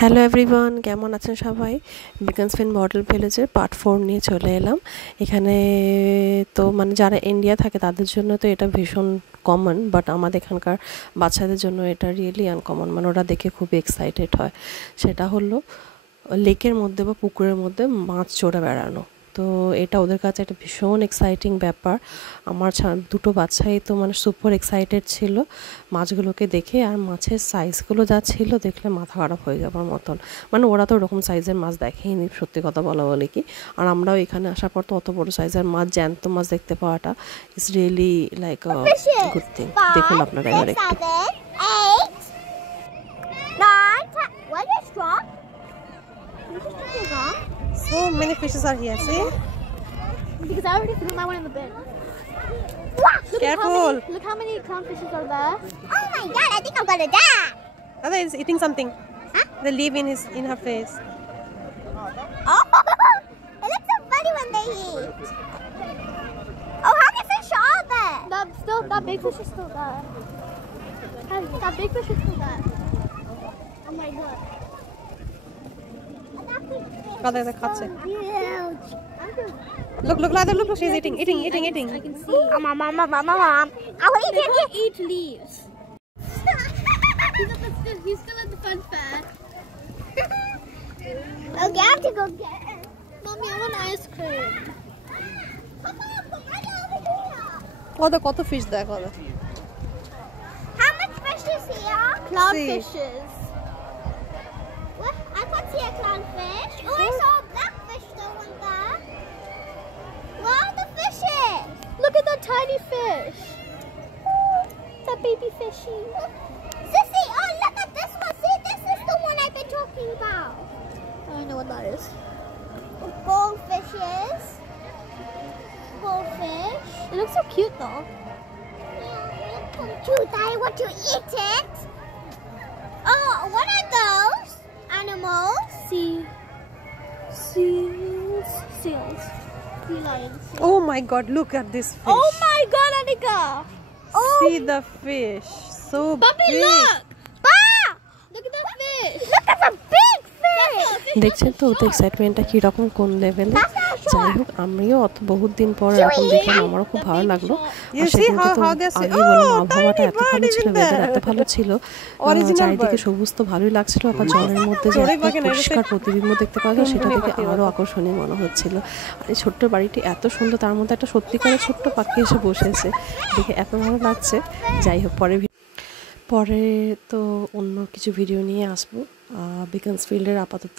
Hello everyone, কেমন আছেন সবাই? বিকন্সফিন মডেল ভিলেজের পার্ট 4 নিয়ে চলে এলাম। এখানে তো মানে যারা ইন্ডিয়া থাকে তাদের জন্য তো এটা ভীষণ কমন, বাট আমাদের এখানকার বাচ্চাদের জন্য এটা রিয়েলি আনকমন। মানে ওরা দেখে খুবই এক্সাইটেড হয়। সেটা হলো লেকের মধ্যে বা পুকুরের মধ্যে মাছ চড়ে বেড়ানো। তো এটা ওদের কাছে একটা ভীষণ এক্সাইটিং ব্যাপার। আমার দুটো বাচ্চাই তো মানে সুপার এক্সাইটেড ছিল মাছগুলোকে দেখে। আর মাছের সাইজগুলো যা ছিল দেখলে মাথা খারাপ হয়ে যাবার মতন। মানে ওরা তো ওরকম সাইজের মাছ দেখেইনি, সত্যি কথা বলা বলে কি। আর আমরাও এখানে আসার পর তো অত বড় সাইজের মাছ, জ্যান্ত মাছ দেখতে পাওয়াটা is really like good thing. দেখুন আপনারা এবার একটু। So many fishes are here, see? Because I already threw my one in the bin. Careful! Look how many clownfishes are there. Oh my god, I think I'm gonna die. Ada is eating something. Huh? The leaf in her face. Oh, it looks so funny when they eat. Oh, how many fish are there? That big fish is still there. That big fish is still there. Oh my god. Ada is খাচ্ছে. Huge. Look, Lada, look, she's eating. I can see. Mom. I will eat They it. don't eat leaves. He's still at the fun fair. Okay, I have to go get it. Mommy, I want ice cream. Papa, come right over here. Ada কত fish দেখ Ada. How much fish is here? Clownfishes. What? I can't see a clownfish. Oh, I saw a blackfish though in there. Where are the fishes? Look at that tiny fish. That baby fishy. Sissy, oh look at this one. See, this is the one I've been talking about. I know what that is. Goldfishes. Goldfish. It looks so cute though. Yeah, look how cute. I want to eat it. Oh, what are those animals? Seals. Sea lions. Oh my god, look at this fish. Oh my god, Anika! See the fish. So Puppy, big. look! Pa! Look at that fish! Look at the big fish. দেখছেন তো ওদের এক্সাইটমেন্টটা কীরকম, কোন লেভেলে। যাই হোক, আমিও বহুত দিন পর এরকম দেখলাম, আমারও খুব ভালো লাগলো। আর সেদিনকে তো আগে বললাম আবহাওয়াটা এত ভালো ছিল, ওয়েদার এত ভালো ছিল, চারিদিকে সবুজ তো ভালোই লাগছিল। আবার জলের মধ্যে যে পরিষ্কার প্রতিবিম্ব দেখতে পাওয়া যায় সেটা দেখে আরও আকর্ষণীয় মনে হচ্ছিল। আর এই ছোট্ট বাড়িটি এত সুন্দর, তার মধ্যে একটা সত্যিকারের ছোট্ট পাখি এসে বসেছে, দেখে এত ভালো লাগছে। যাই হোক, পরে তো অন্য কিছু ভিডিও নিয়ে আসবো। বিকন্সফিল্ডের আপাতত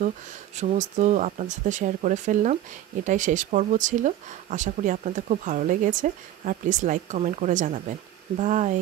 সমস্ত আপনাদের সাথে শেয়ার করে ফেললাম। এটাই শেষ পর্ব ছিল। আশা করি আপনাদের খুব ভালো লেগেছে। আর প্লিজ লাইক কমেন্ট করে জানাবেন। বাই।